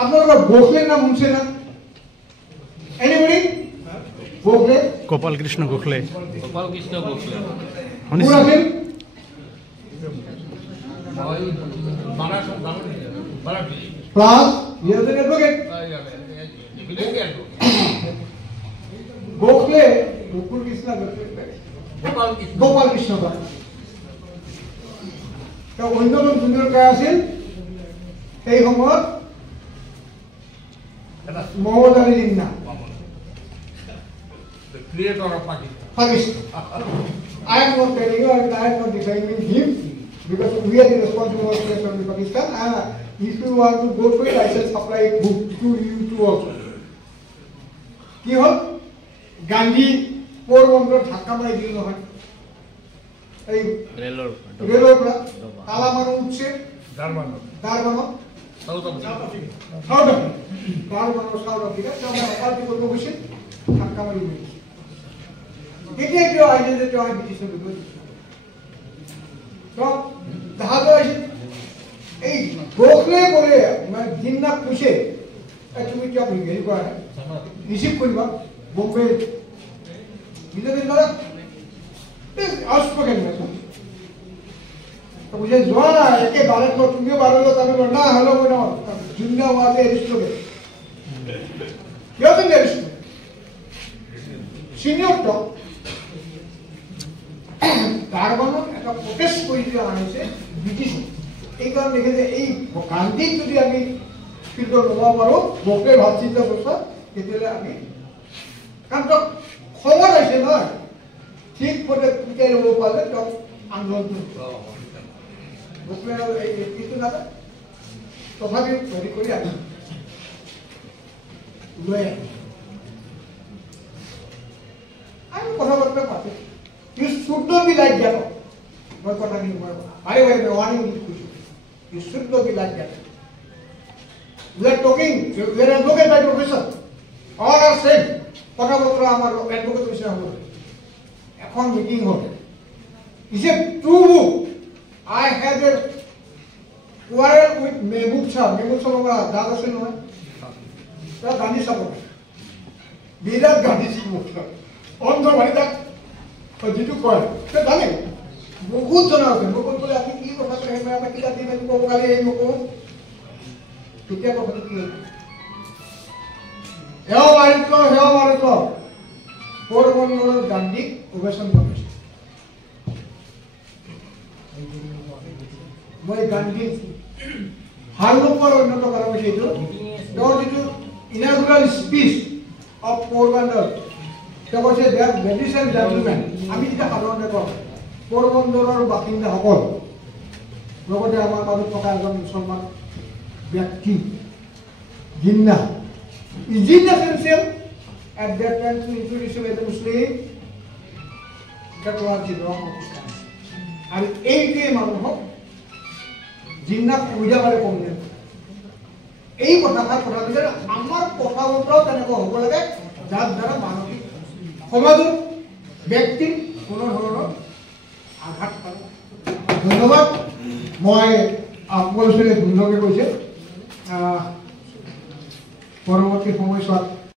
আপোনালোকৰ গোখলেৰ নাম শুনিছে না? এনিবডি? গোখলে? গোপাল কৃষ্ণ গোখলে। গোপাল কৃষ্ণ গোখলে। কোন আছিল? প্লাস ইয়াতে এডভোকেট গোখলে গোকুল কৃষ্ণ গোপাল কৃষ্ণ তেওঁ অন্যতম জুনিয়ৰ গায় আছিল সেই সময়ত Muhammad Ali Jinnah, the creator of Pakistan. I am not telling you, I am not defending him because we are the responsible of the Pakistan. If you want to go for it, I shall supply a book to you too also. কি হল গান্ধী পোৰবন্দৰ ঢাকা মাৰি দিল নহয় এই ৰেলৰ পৰা কালা মানুহ উঠছে দাৰমানত south Africa party কৰিব গৈছিল ঢাকা মাৰি দিছে কেতিয়া কিয় আহিলে যে তেওঁ ব্ৰিটিছৰ বিৰুদ্ধে জাহাজত আহিছিল এই গোখলে বলে মানে জিন্নাক কৈছে তুমি কিয় হেৰি কৰা ৰিচিভ কৰিবা বম্বে বিজেপি দ্বাৰা আউটস্পোকেন मुझे जोड़ा एके भारत को तुम भारत को तमिल ना हेलो बोलो जिंदा वाले रिश्तों क्या तुम रिश्तों सीनियर तो कार्बनो एक प्रोटेस्ट कोई दिया आने से ब्रिटिश एक बार देखे थे एक गांधी तो दिया अभी फिर तो लोगों वालों बोके भाषी तो सोचा कितने ले अभी काम तो खबर ऐसे ना ठीक पड़े कितने लोगों वाले तो आंदोलन গোখলে এইটো না তথাপি হেৰি কৰি আনি লৈ আমি কথা বাৰ্তা পাতি you should not be like that মই কথাখিনি মই আৰে ভাই ৱাৰ্নিং দিছোঁ you should not be like that we are talking we are advocate by profession all are same কথা বতৰা আমাৰ এডভোকেট নিচিনা হ'ব এখন মিটিং হ'ল is a true book I had a quarrel with Mehboob Shah. Mehboob Shah was Dada Singh. That Gandhi supporter. Bidat Gandhi supporter. On the way that, did you call? So Gandhi. बहुत जना होते हैं। वो बोलते हैं आपकी की बात है मैं आपकी जाति में को गाली है को कितने को बता दिया। हेव मारे तो पोरबंदर गांधी ओवेशन कमिशन মই গান্ধী হাৰলোকৰ উন্নত কৰা হৈছে এইটো তেওঁৰ যিটো ইনাগুৰাল স্পীচ অফ পোৰবন্দৰ তেওঁ কৈছে দেয়াৰ লেডিজ এণ্ড জেণ্টলমেন আমি যেতিয়া সাধাৰণতে কওঁ পোৰবন্দৰৰ বাসিন্দাসকল লগতে আমাৰ মাজত থকা এজন মুছলমান ব্যক্তি Jinnah is it essential at that time to introduce him as a Muslim that was the wrong of ইসলাম আৰু এইটোৱে মানুহক জিন্নাক সুবিধা পালে কম দিয়ে এই কথাষাৰ কথা বিচাৰে আমাৰ কথা বতৰাও তেনেকুৱা হ'ব লাগে যাৰ দ্বাৰা মানসিক সমাজৰ ব্যক্তিৰ কোনো ধৰণৰ আঘাত পায় ধন্যবাদ মই আপোনালোকে সুন্দৰকৈ কৈছে পৰৱৰ্তী সময়ছোৱাত